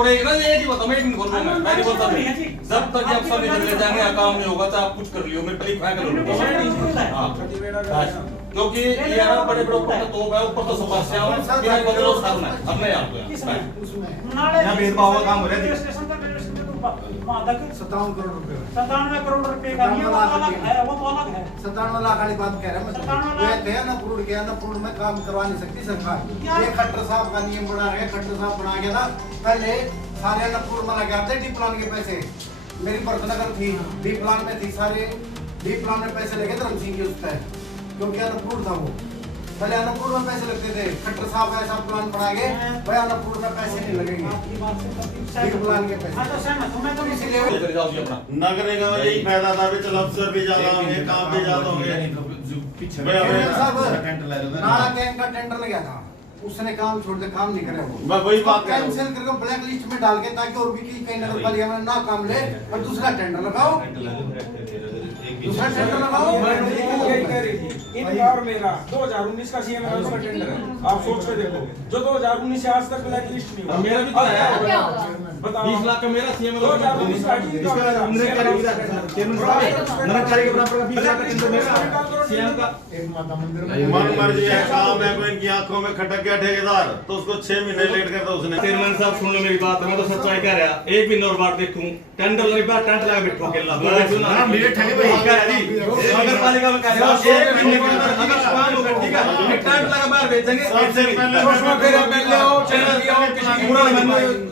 उड़ेगी ना, ये बताओ, मैं नहीं बोल रहा हूं, मैं नहीं बोलता। जब तक ये अफसर नहीं ले जाएंगे काम नहीं होगा, चाहे आप कुछ कर लियो, मैं क्लिक फाइल करूंगा। क्योंकि ये ना बड़े बड़े ऊपर तो है, ऊपर तो समस्या है, बिना बदलो करना है, अब नहीं आपको यहां भेदभाव का काम हो रहा है। स्टेशन तक 57 करोड़ रुपए 97 करोड़ रुपए का ये वो अलग है, वो तो अलग है। 57 लाख वाली बात कह रहा मैं। 57 लाख गया ना अप्रूव में काम करवा नहीं सकती सरकार। ये खट्टर साहब का नियम बना है, खट्टर साहब बना गया था पहले सारे अप्रूव में लगा थे डी प्लान के पैसे। मेरी बर्थनगर थी, डी प्लान में थी, सारे डी प्लान में पैसे लगे धर्म सिंह के उस पर, क्योंकि अनपूर्ण था वो। पहले अनपूर्ण में पैसे लगते थे, खट्टर साहब ऐसा प्लान बना गए भाई अनपूर्ण में पैसे नहीं लगेंगे, डी प्लान के पैसे। हां तो सहमत हूं मैं, तो इसीलिए नगर निगम में यही फायदा था, चलो अफसर भी ज्यादा होंगे, काम भी ज्यादा होंगे। नाला कैंप का टेंडर लगा था, उसने काम छोड़ दे, काम नहीं करे वो। मैं वही बात कर रहा हूं, कैंसिल करके ब्लैक लिस्ट में डाल के, ताकि और भी कई नगर पालिका में ना काम ले और दूसरा टेंडर लगाओ, दूसरा टेंडर लगाओ। यही कह रही थी इनका और मेरा 2019 का सीएम का टेंडर है, आप सोच के देखो, जो 2019 से आज तक ब्लैक लिस्ट नहीं हुआ। मेरा भी तो है, बताओ 20 लाख का मेरा सीएम 2019 का हमने नरकारी के बराबर का 20 लाख का टेंडर मेरा सीएम का। मन मर्जी है, काम है, कोई इनकी आंखों में खटक गया ठेकेदार तो उसको 6 महीने लेट कर दो उसने। चेयरमैन साहब सुन लो मेरी बात, मैं तो सच्चाई कह रहा, एक भी और बार देखूं टेंडर लगे बार टेंट लगा बैठो के अल्लाह मेरे ठगे भाई कह रही नगर पालिका में कह रहा एक महीने के अंदर अगर काम होगा ठीक है, एक टेंट लगा बाहर भेजेंगे। सबसे पहले सुषमा फिर एमएलए हो चैनल की हो किसी पूरा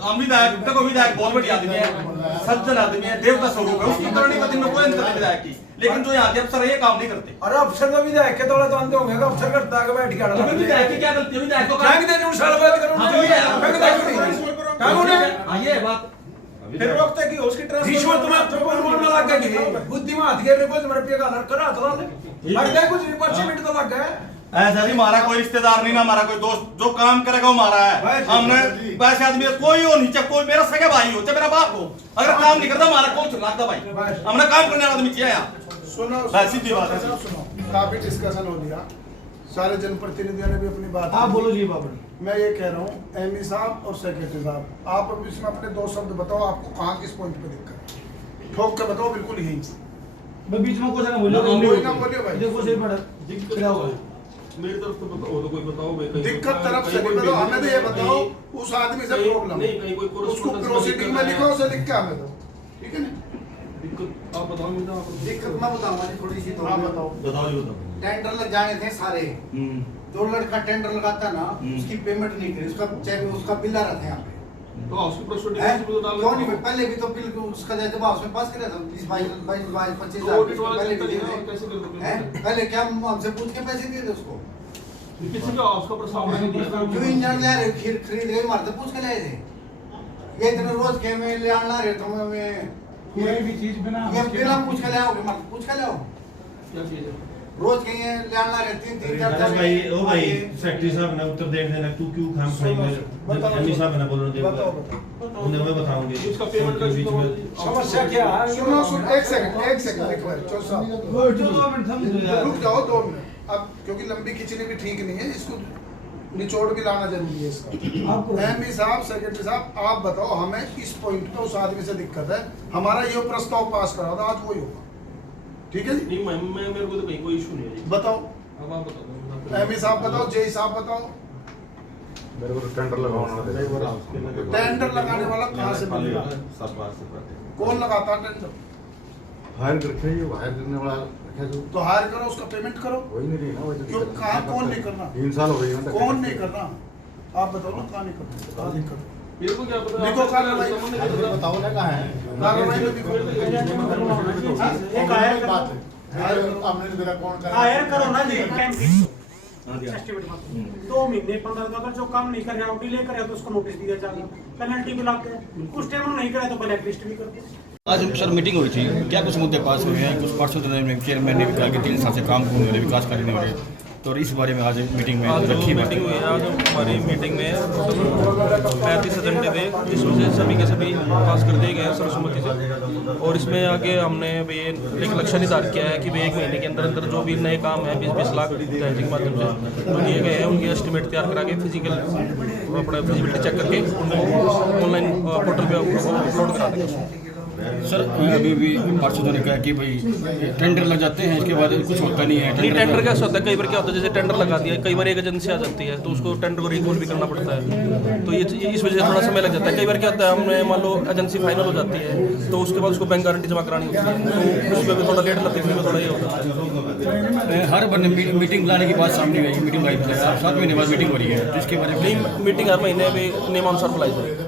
हम विधायक देखो, विधायक बहुत बड़ी आदमी है, सज्जन आदमी है, देवता स्वरूप है, उसकी करनी पति में कोई अंतर नहीं विधायक की, लेकिन जो यहाँ के अफसर है ये काम नहीं करते। अरे अफसर का विधायक के दौलत अंधे होंगे, अफसर करता है बैठ के तो विधायक की क्या गलती है? विधायक को क्या कहते हैं साल बात करो हां ये बात फिर वक्त है कि उसकी रिश्वत में तो बोलने लग गए, बुद्धिमान के रिपोर्ट में रुपया का करा तो लग गए, कुछ 5 मिनट तो लग गए। ऐसा नहीं, हमारा कोई रिश्तेदार नहीं ना, हमारा कोई दोस्त, जो काम करेगा वो हमारा है। हमने वैसे आदमी कोई हो नहीं, चाहे कोई मेरा सगा भाई हो, चाहे मेरा बाप हो, अगर काम नहीं करता हमारा कौन लगता भाई, हमने काम करने वाला आदमी चाहिए यहाँ। सुनो सीधी बात है। सुनो, काफी डिस्कशन हो गया, सारे जनप्रतिनिधियों ने भी अपनी बात। आप बोलो जी बाबू। मैं ये कह रहा हूँ एमई साहब और सेक्रेटरी साहब, आप अब इसमें अपने 2 शब्द बताओ, आपको कहाँ किस पॉइंट पे दिक्कत है, ठोक के बताओ बिल्कुल यही। मैं बीच में कुछ ना बोलियो, कोई ना बोलियो भाई, देखो सही पड़ा क्या हुआ मेरी तरफ तो बताओ, तो कोई बताओ भाई, दिक्कत तरफ से नहीं बताओ, हमें तो ये बताओ उस आदमी से प्रॉब्लम है, नहीं कोई उसको प्रोसीडिंग में लिखो, उसे लिख के हमें दो, ठीक है ना। दिक्कत आप बताओ मुझे, आप दिक्कत मैं बताऊंगा थोड़ी सी, तो हाँ बताओ। बताओ जी बताओ। टेंडर लग जाने थे सारे, जो लड़का टेंडर लगाता ना उसकी पेमेंट नहीं करी, उसका चेक उसका बिल आ रहा था यहाँ पे, तो उसकी प्रोसीडिंग हैं? में डाल क्यों नहीं? पहले भी तो बिल उसका जब उसमें पास किया था 20-22-25 तो ऑडिट वाला पहले भी कैसे दिए कैसे थे, करते हैं? पहले क्या हमसे पूछ के पैसे दिए थे उसको, किसी का उसका प्रस्ताव नहीं दिया जो इंजन ले रहे खरीद गए मारते पूछ के लाए थे, ये इतने रोज के में ले आना रहे तो मैं कोई भी चीज बिना ये बिना पूछ के लाओगे, मत पूछ के लाओ, क्या चीज है रोज कहीं ले आना रहे 3-3 4 भाई ओ भाई सेक्रेटरी साहब ने उत्तर देने देना, तू क्यों काम खाएंगे, एमई साहब ने बोलने दे, उन्हें मैं बताऊंगी उसका पेमेंट का बीच में। समस्या क्या है? सुनो सुनो, एक सेकंड देखो चौधरी साहब रुक जाओ 2 मिनट, अब क्योंकि लंबी खिंचनी भी ठीक नहीं है, इसको निचोड़ के लाना जरूरी है इसका। एमई साहब, सेक्रेटरी साहब, आप बताओ हमें इस पॉइंट पे उस आदमी से दिक्कत है, हमारा ये प्रस्ताव पास करा था, आज वही होगा, ठीक है जी। नहीं मैं मेरे को तो कहीं कोई इशू नहीं है जी, बताओ अब आप बताओ। एमई साहब बताओ, जेई साहब बताओ, मेरे को तो टेंडर लगाना टेंडर लगाने वाला कहाँ से मिलेगा, कौन लगाता है टेंडर, हायर करके ये हायर करने वाला रखा जो तो हायर करो, उसका पेमेंट करो, वही नहीं रही ना, वही क्यों कहाँ कौन नहीं करना, 3 साल हो गए हैं कौन नहीं करना, आप बताओ ना कहाँ नहीं करना, कहाँ नहीं करना, मेरे को क्या पता, लिखो कार्रवाई, बताओ ना कहाँ है कार्रवाई में लिखो, एक हायर बात है हमने मेरा कौन कर हायर करो ना जी, टाइम एस्टिमेट मत 2 महीने 15 दिन अगर जो काम नहीं कर रहा है डिले करे तो उसको नोटिस दिया जाएगा, पेनल्टी भी लाते हैं, कुछ टाइम नहीं करे तो ब्लैक लिस्ट भी करते हैं। आज सर मीटिंग हुई थी, क्या कुछ मुद्दे पास हुए हैं, कुछ पार्षद ने चेयरमैन ने भी कहा कि 3 साल से काम हो रहे, विकास कार्य नहीं हो रहे, तो इस बारे में आज मीटिंग में रखी मीटिंग हुई है। आज हमारी मीटिंग में 35 एजेंडे थे, जिसमें से सभी के सभी पास कर दिए गए हैं सर्वसम्मति से, और इसमें आगे हमने भी एक लक्ष्य निर्धारित किया है कि भाई 1 महीने के अंदर अंदर जो भी नए काम है 20-20 लाख के माध्यम से जो लिए गए हैं उनके एस्टिमेट तैयार करा के फिजिकल अपना फिजिबिलिटी चेक करके उनको ऑनलाइन पोर्टल पे अपलोड करा देंगे उसको। सर अभी भी पार्षदों ने कहा कि भाई टेंडर लग जाते हैं, इसके बाद कुछ होता नहीं है। नहीं, टेंडर कैसे होता है, कई बार क्या होता है जैसे टेंडर लगा दिया, कई बार एक एजेंसी आ जाती है तो उसको टेंडर को रिकॉल भी करना पड़ता है, तो ये इस वजह से थोड़ा समय लग जाता है। कई बार क्या होता है, हमने मान लो एजेंसी फाइनल हो जाती है तो उसके बाद उसको बैंक गारंटी जमा करानी होती है, तो उसमें भी थोड़ा लेट लगती है, थोड़ा ये होता है। हर बार मीटिंग बुलाने की बात सामने आई, मीटिंग आई 7 महीने बाद मीटिंग हो रही है, तो इसके बारे में नहीं, मीटिंग हर महीने भी नियमानुसार बुलाई जाए।